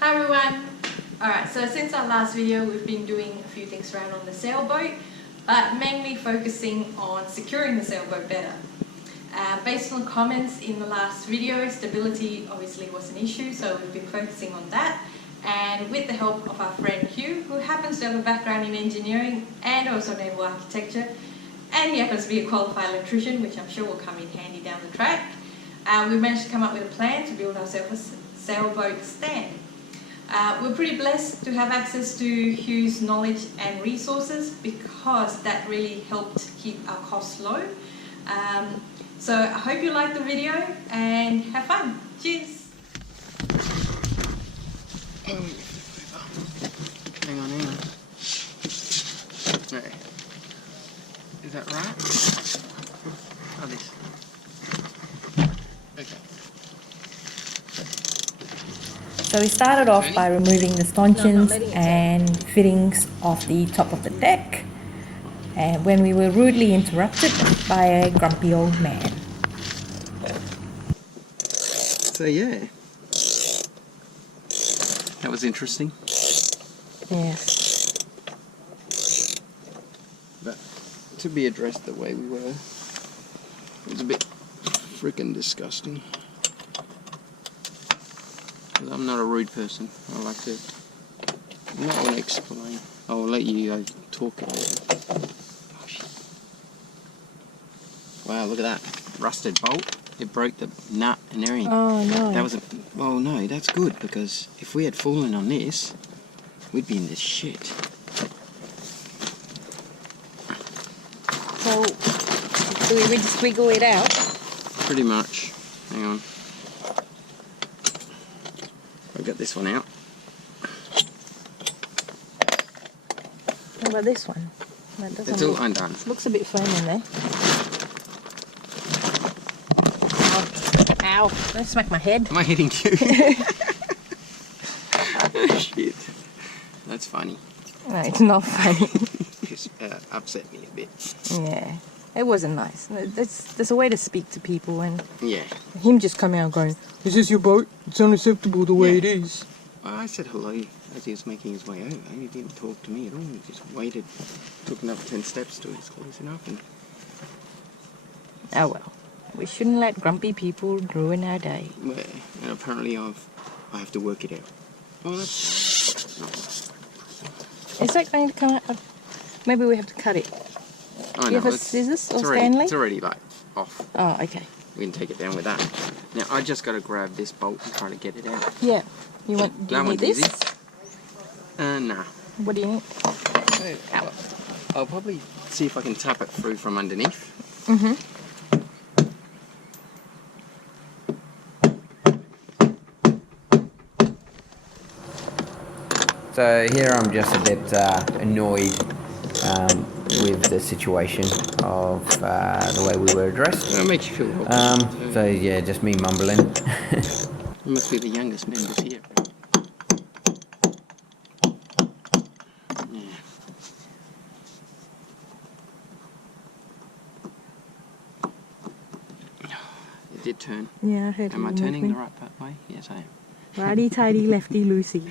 Hi everyone! Alright, so since our last video we've been doing a few things around on the sailboat, but mainly focusing on securing the sailboat better. Based on comments in the last video, stability obviously was an issue, so we've been focusing on that. And with the help of our friend Hugh, who happens to have a background in engineering and also naval architecture, and he happens to be a qualified electrician, which I'm sure will come in handy down the track, we managed to come up with a plan to build ourselves a sailboat stand. We're pretty blessed to have access to Hugh's knowledge and resources because that really helped keep our costs low. So I hope you like the video and have fun. Cheers! Hang on. Okay. Is that right? Oh, this. Okay. So we started off by removing the stanchions and fittings off the top of the deck, and when we were rudely interrupted by a grumpy old man. So yeah, that was interesting. Yes. But to be addressed the way we were, it was a bit freaking disgusting. Because I'm not a rude person. I like to. I'm not going to explain. I'll let you talk about it. Oh, shit. Wow, look at that rusted bolt. It broke the nut and everything. Oh no. That was a. Well, no, that's good because if we had fallen on this, we'd be in this shit. So, do we just wiggle it out? Pretty much. Hang on. I've got this one out. What about this one? That doesn't It's all look, undone. looks a bit firm in there. Ow. Ow. Don't smack my head. Am I hitting you? Oh, shit. That's funny. No, it's not funny. It's upset me a bit. Yeah. It wasn't nice. There's a way to speak to people, and Yeah. him just coming out going, "Is this your boat? It's unacceptable the way it is." Well, I said hello as he was making his way over. He didn't talk to me at all. He just waited, took another 10 steps to his close enough, and Oh well. We shouldn't let grumpy people ruin our day. well, and apparently I have to work it out. Oh, that's not. Is that going to come out? Maybe we have to cut it. Oh, Do you have a scissors or already, Stanley? It's already like off. Oh, okay. We can take it down with that. Now I just got to grab this bolt and try to get it out. Yeah. Do you That need one's this? easy. Nah. What do you need? I'll probably see if I can tap it through from underneath. Mm-hmm. So here I'm just a bit annoyed with the situation of the way we were addressed. That makes you feel welcome. So yeah, just me mumbling. You must be the youngest members here. Yeah. It did turn. Yeah, I heard Am I you turning the moving. right way? Yes, I am. Righty tighty, lefty loosey.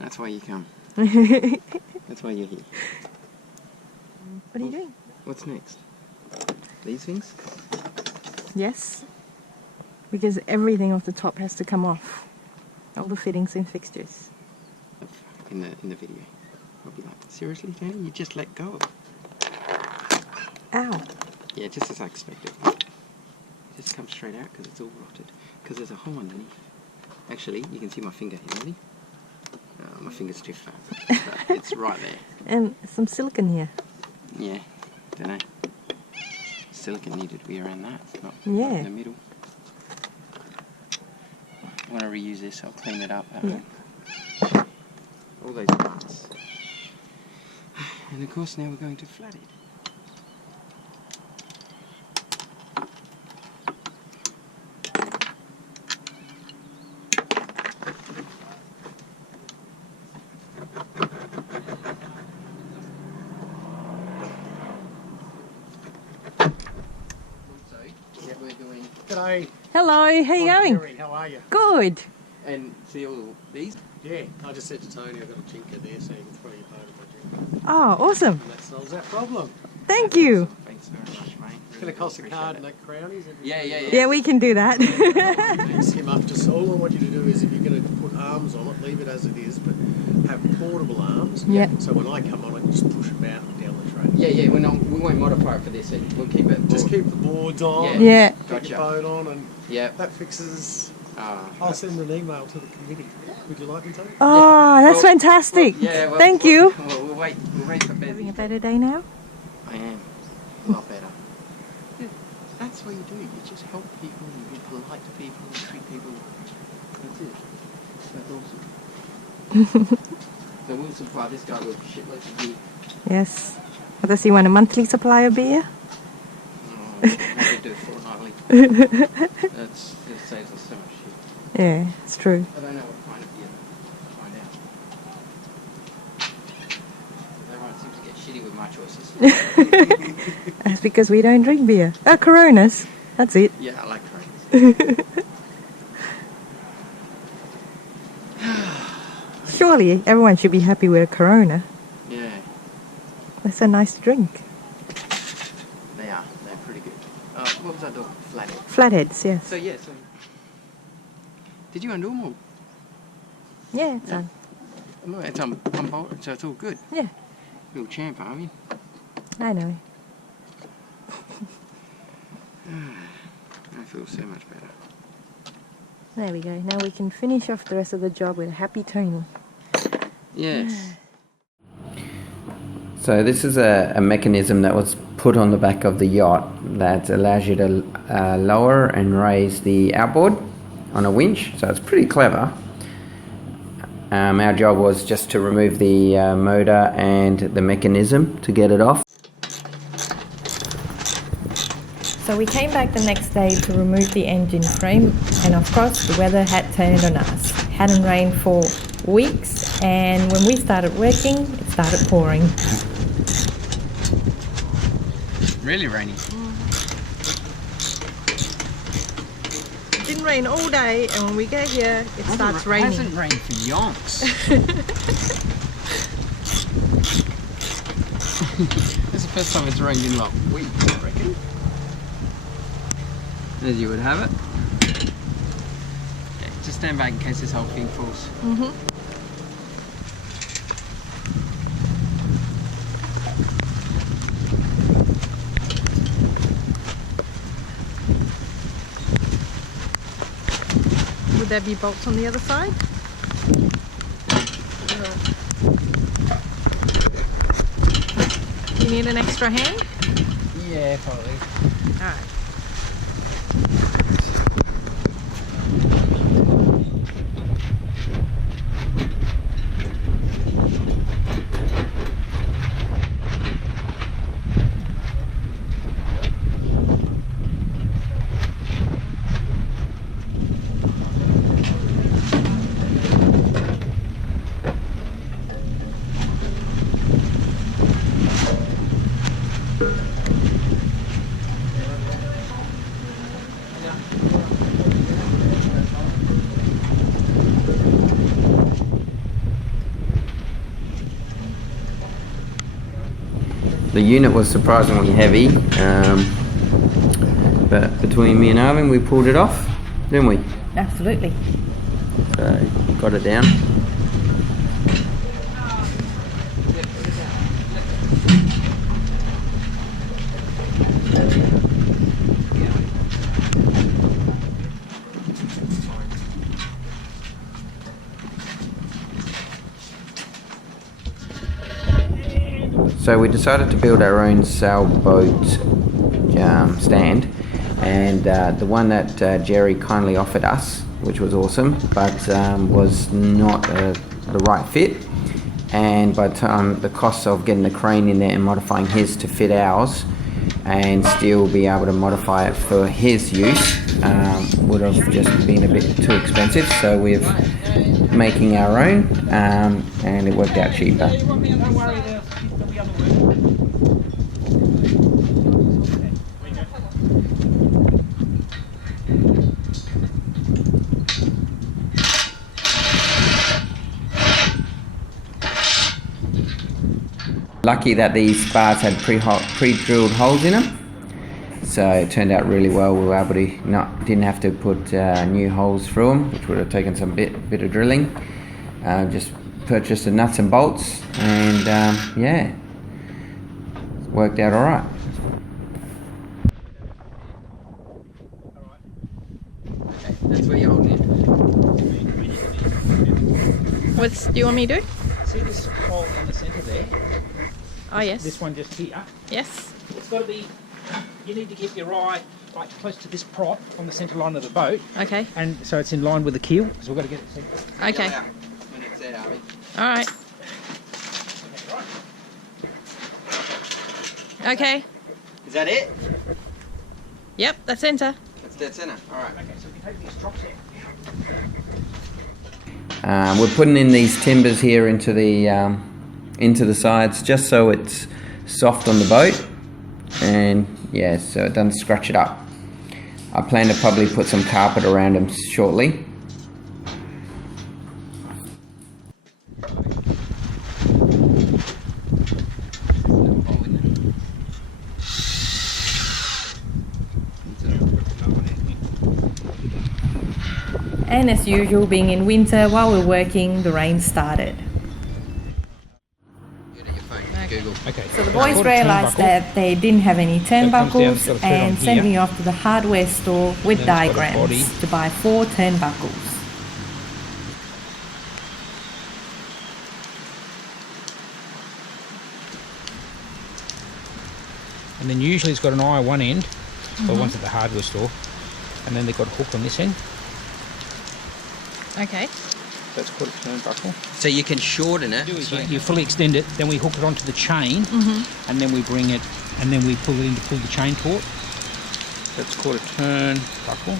That's why you come. What That's why you're here. are you doing? What's next? These things? Yes. Because everything off the top has to come off. All the fittings and fixtures. In the video. I'll be like, seriously, Danny? You just let go? Ow. Yeah, just as I expected. Just come straight out because it's all rotted. Because there's a hole underneath. Actually, you can see my finger here, ready? My finger's too fat. But it's right there. And some silicone here. Yeah, don't know. Silicone needed to be around that, not Yeah. in the middle. I want to reuse this, I'll clean it up. Yeah. All those parts. And of course now we're going to flat it. G'day. Hello, how you I'm going? Jerry, how are you? Good. And see all these? Yeah, I just said to Tony I've got a tinker there so you can throw your boat in my drink. Oh, awesome. And that solves that problem. Thank you. Thanks very much, mate. It's going to cost a card and that crownies. Yeah. Yeah, we can do that. Mix him up. Just all I want you to do is if you're going to put arms on it, leave it as it is, but have portable arms. Yep. So when I come on, I can just push them out and down the track. Yeah, we won't modify it for this. We'll keep it. Just keep the boards on. Yeah. Get your boat on, and Yeah. that fixes. I'll send an email to the committee. Would you like me to? Oh, that's Well, fantastic. Yeah. Thank you. We'll wait for Having a Betsy. better day now? I am. A lot better. Yeah, that's what you do. You just help people and be polite to people and treat people. That's it. That's awesome. So we'll supply this guy with shitloads of beer. Yes. What does he want, a monthly supply of beer? Maybe do it fortnightly. It saves us so much shit. Yeah, it's true. I don't know what kind of beer. Find out. Everyone seems to get shitty with my choices. That's because we don't drink beer. Coronas. That's it. Yeah, I like Coronas. Surely everyone should be happy with a Corona. Yeah, That's a nice drink. they are. They're pretty good. What was I doing? Flathead. Flatheads, yes. So did you undo them all? Yeah, it's done. Look, it's unbolted, so it's all good. Yeah, Little champ, aren't you? I know. I feel so much better. There we go. Now we can finish off the rest of the job with a happy Tony. Yes. So this is a mechanism that was put on the back of the yacht that allows you to lower and raise the outboard on a winch. So it's pretty clever. Our job was just to remove the motor and the mechanism to get it off. So we came back the next day to remove the engine frame, and of course the weather had turned on us. It hadn't rained for weeks, and when we started working, it started pouring. Really rainy. It didn't rain all day, and when we get here, it starts It hasn't rained for yonks. This is the first time it's rained in like weeks, I reckon. As you would have it. Yeah, just stand back in case this whole thing falls. Would there be bolts on the other side? You need an extra hand? Yeah, probably. Alright. The unit was surprisingly heavy, but between me and Arvin we pulled it off, didn't we? Absolutely. So got it down. So we decided to build our own sailboat stand, and the one that Jerry kindly offered us, which was awesome, but was not the right fit. And by the time the cost of getting the crane in there and modifying his to fit ours and still be able to modify it for his use would have just been a bit too expensive, so we're making our own, and it worked out cheaper. lucky that these bars had pre-drilled holes in them. So it turned out really well. We were able to didn't have to put new holes through them, which would have taken some bit of drilling. Just purchased the nuts and bolts, and yeah, it worked out all right. Okay, that's where you're holding it. Do you want me to do? See this hole in the centre there? Oh, yes. This one just here. Yes. It's got to be, you need to keep your eye like close to this prop on the centre line of the boat. Okay. And so it's in line with the keel. So we've got to get it centred. Okay. Yell out when it's there, Harvey. All right. Okay. Is that it? Yep, that's center. That's dead center. All right. Okay, so we take these drops out. We're putting in these timbers here into the sides just so it's soft on the boat, and yeah, so it doesn't scratch it up. I plan to probably put some carpet around them shortly. And as usual, being in winter, while we're working, the rain started. Get at your phone. Google. Okay. So the boys realised that they didn't have any turnbuckles and sent me off to the hardware store with Then it's got a body. diagrams to buy 4 turnbuckles. And then usually it's got an eye at one end, the ones at the hardware store, and then they've got a hook on this end. Okay. That's called a turnbuckle. So you can shorten it. You fully extend it, then we hook it onto the chain, and then we bring it, and then we pull it in to pull the chain taut. That's called a turnbuckle.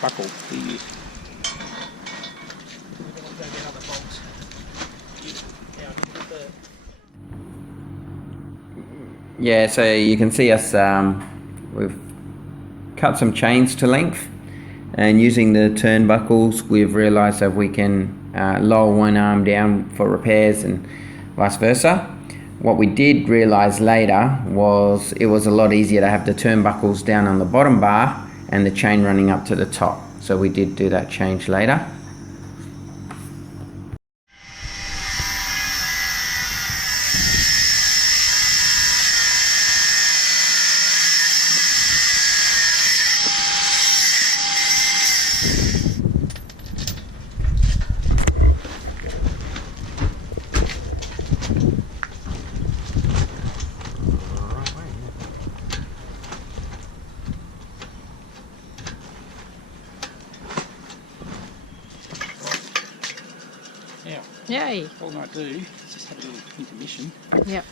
Buckle we use. Yeah, so you can see us, we've cut some chains to length, and using the turnbuckles we've realised that we can lower one arm down for repairs and vice versa. What we did realise later was it was a lot easier to have the turnbuckles down on the bottom bar and the chain running up to the top. So we did do that change later. Yeah, Yay. all I do is just have a little intermission. Yep.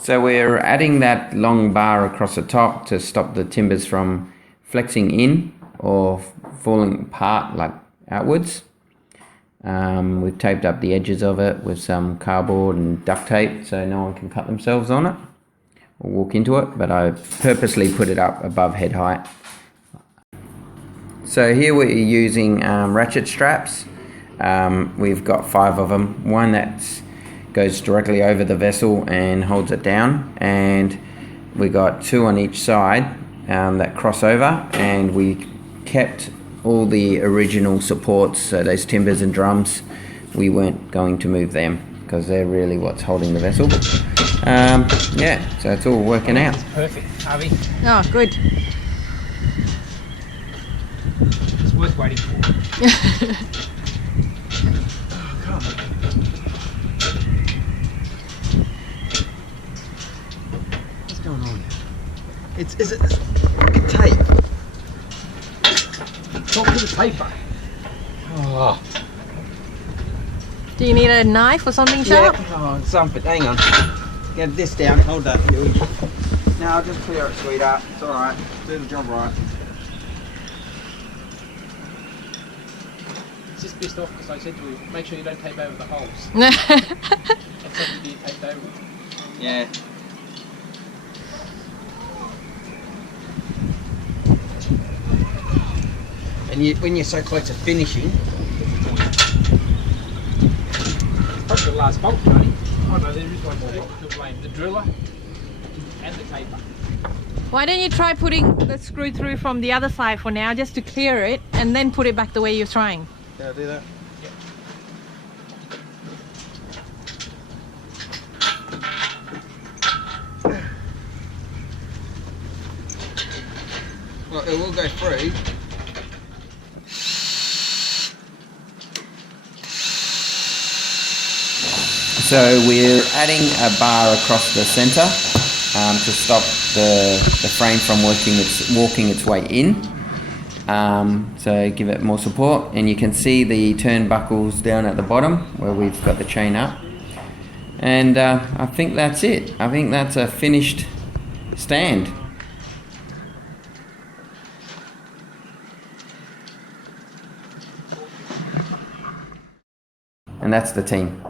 So we're adding that long bar across the top to stop the timbers from flexing in or falling apart like outwards. We've taped up the edges of it with some cardboard and duct tape so no one can cut themselves on it or walk into it, but I purposely put it up above head height. So here we're using ratchet straps. We've got 5 of them. One that goes directly over the vessel and holds it down, and we got 2 on each side that cross over, and we kept all the original supports, so those timbers and drums, we weren't going to move them because they're really what's holding the vessel. Yeah, so it's all working out. Perfect, Harvey. Oh, good. It's worth waiting for. What's going on? Is it tape? Talk to the paper. Oh, Do you need a knife or something sharp? Yeah. Oh, something. Hang on. Get this down. Hold that, Huey. No, I'll just clear it, sweetheart. It's all right. Do the job right. it's just pissed off because I said to you, make sure you don't tape over the holes. And something you taped over. Yeah. And when you're so close to finishing, last bolt, Johnny. Oh no, there is one more bolt. You're playing the driller and the taper. Why don't you try putting the screw through from the other side for now, just to clear it, and then put it back the way you're trying? Can I do that? Well, it will go through. So we're adding a bar across the centre to stop the frame from walking its way in. So give it more support, and you can see the turnbuckles down at the bottom where we've got the chain up. And I think that's it. I think that's a finished stand. And that's the team.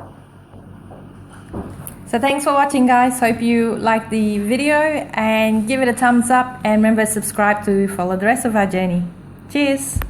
So thanks for watching, guys. Hope you liked the video and give it a thumbs up, and remember, subscribe to follow the rest of our journey. Cheers.